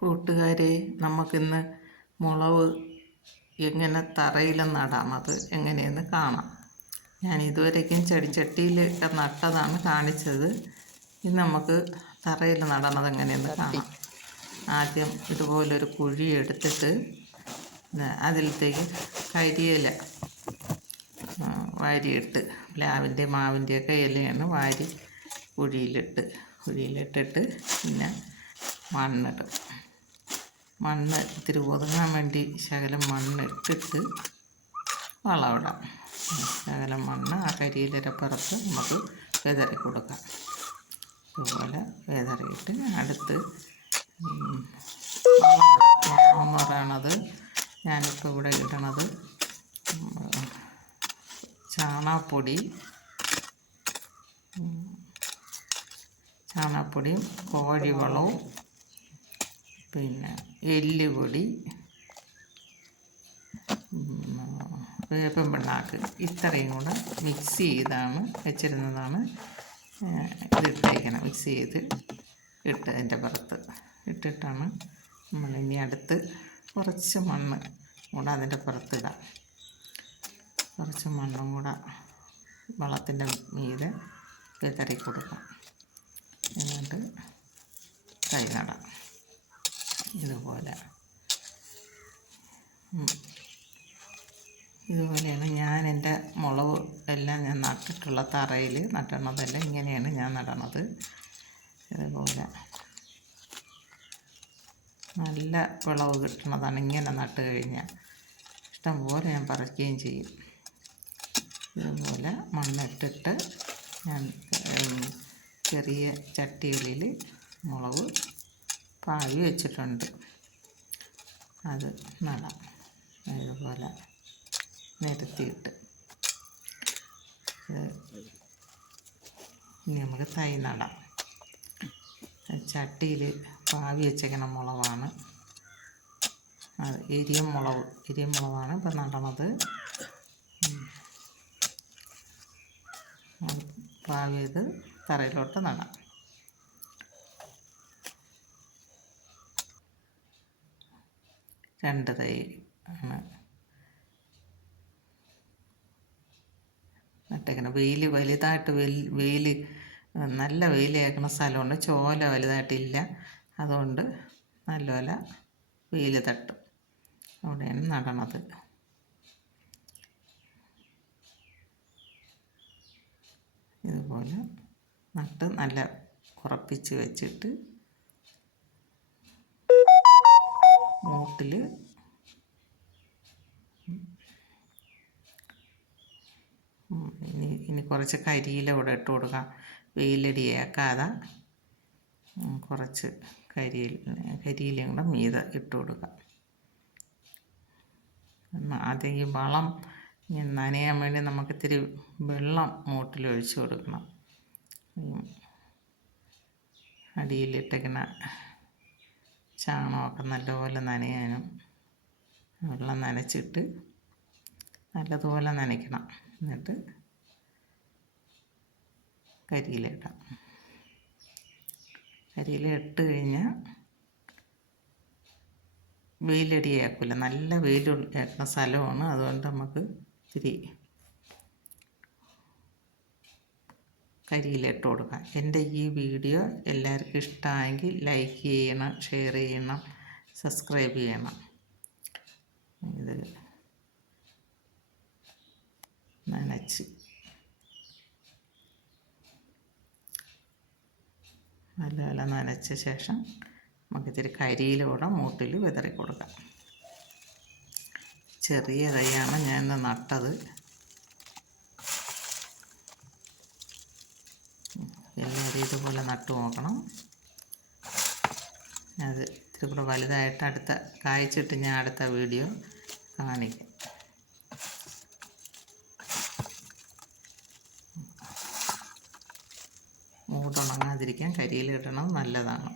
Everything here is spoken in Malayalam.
കൂട്ടുകാരെ നമുക്കിന്ന് മുളവ് എങ്ങനെ തറയിൽ നടാമത് എങ്ങനെയെന്ന് കാണാം. ഞാൻ ഇതുവരേക്കും ചെടിച്ചട്ടിയിലൊക്കെ നട്ടതാണ് കാണിച്ചത്. ഇന്ന് നമുക്ക് തറയിൽ നടണത് എങ്ങനെയെന്ന് കാണാം. ആദ്യം ഇതുപോലൊരു കുഴി എടുത്തിട്ട് അതിലത്തേക്ക് കരിയില വാരിയിട്ട് പ്ലാവിന്റെ മാവിന്റെയൊക്കെ ഇലയാണ് വാരി കുഴിയിലിട്ട് കുഴിയിലിട്ടിട്ട് പിന്നെ മണ്ണിടും. മണ്ണ് ഇത്തിരി ഒതുങ്ങാൻ വേണ്ടി ശകലം മണ്ണ് ഇട്ടിട്ട് വളമിടാം ശകലം മണ്ണ് ആ കരിയിലര പുറത്ത് നമുക്ക് വിതറി കൊടുക്കാം. ഇതുപോലെ വിതറിയിട്ട് അടുത്ത് എന്ന് പറയണത് ഞാനിപ്പോൾ ഇവിടെ ഇടണത് ചാണാപ്പൊടി ചാണാപ്പൊടിയും കോഴിവളവും പിന്നെ എല്ലുപൊടി വേപ്പം പിണ്ണാക്ക് ഇത്രയും കൂടെ മിക്സ് ചെയ്താണ് വെച്ചിരുന്നതാണ് ഇതിട്ടേക്കണം. മിക്സ് ചെയ്ത് ഇട്ട് അതിന്റെ പുറത്ത് ഇട്ടിട്ടാണ് നമ്മളിനി അടുത്ത് കുറച്ച് മണ്ണ് കൂടെ അതിന്റെ പുറത്തിടാം കുറച്ച് മണ്ണും കൂടെ വളത്തിന്റെ മീതെ വിതറി കൊടുക്കാം. എന്നിട്ട് കൈ നടാം. ഇതുപോലെ. ഇതുപോലെയാണ് ഞാൻ എന്റെ മുളക് എല്ലാം ഞാൻ നട്ടിട്ടുള്ള തറയിൽ നട്ടണതെല്ലാം ഇങ്ങനെയാണ് ഞാൻ നടണത്. ഇതുപോലെ. നല്ല വിളവ് കിട്ടണതാണ് ഇങ്ങനെ നട്ട് കഴിഞ്ഞാൽ. ഇഷ്ടംപോലെ ഞാൻ പറിക്കുകയും ചെയ്യും. ഇതുപോലെ മണ്ണിട്ടിട്ട് ഞാൻ ചെറിയ ചട്ടികളിൽ മുളക് പാവി വെച്ചിട്ടുണ്ട്. അത് നടാം. ഇതുപോലെ നിരത്തിയിട്ട്. ഇനി നമുക്ക് തൈ നടാം. ചട്ടിയിൽ പാവി വെച്ചേക്കണ മുളവാണ് അത് എരിയ മുളവ് എരിയ മുളവാണ് ഇപ്പം നടണത് പാവിയത് തറയിലോട്ട് നടാം. രണ്ട് തൈ ആണ്. നട്ടേക്കണം. വെയിൽ വലുതായിട്ട് വെയിൽ നല്ല വെയിൽ ഏൽക്കുന്ന സ്ഥലമുണ്ട്. ചോല വലുതായിട്ടില്ല. അതുകൊണ്ട് നല്ലപോലെ വെയിൽ തട്ടും. അവിടെയാണ് നടണത്. ഇതുപോലെ നട്ട് നല്ല ഉറപ്പിച്ച് വെച്ചിട്ട് മൂട്ടിൽ ഇനി ഇനി കുറച്ച് കരിയില കൂടെ ഇട്ട് കൊടുക്കാം. വെയിലടിയേക്കാതെ കുറച്ച് കരിയിൽ കരിയിലയും കൂടെ മീത ഇട്ട് കൊടുക്കാം. ആദ്യം ഈ വളം നനയാൻ വേണ്ടി നമുക്ക് ഇത്തിരി വെള്ളം മൂട്ടിൽ ഒഴിച്ചു കൊടുക്കണം. അടിയിലിട്ടേക്കുന്ന ചാണകമൊക്കെ നല്ലപോലെ നനയാനും വെള്ളം നനച്ചിട്ട് നല്ലതുപോലെ നനയ്ക്കണം. എന്നിട്ട് കരിയിലിടാം കരിയിലിട്ട് കഴിഞ്ഞാൽ വെയിലടിയാക്കില്ല നല്ല ഏക്കുന്ന സ്ഥലമാണ്. അതുകൊണ്ട് നമുക്ക് ഇത്തിരി കരിയില കൊടുക്കുക. എന്റെ ഈ വീഡിയോ എല്ലാവർക്കും ഇഷ്ടമായെങ്കിൽ ലൈക്ക് ചെയ്യണം ഷെയർ ചെയ്യണം സബ്സ്ക്രൈബ് ചെയ്യണം. ഇത് നനച്ച്. നല്ല നനച്ച ശേഷം നമുക്ക് ഇത്തിരി കരിയിലൂടെ മൂട്ടിൽ വിതറി കൊടുക്കാം. ചെറിയ തൈയാണ് ഞാൻ നട്ടത്. എല്ലാവരും ഇതുപോലെ നട്ടു നോക്കണം. അത് ഇത്തിരി കൂടെ വലുതായിട്ട് അടുത്ത കായ്ച്ചിട്ട് ഞാൻ അടുത്ത വീഡിയോ കാണിക്കാം. മൂടുണങ്ങാതിരിക്കാൻ കരിയിലിടണം നല്ലതാണ്.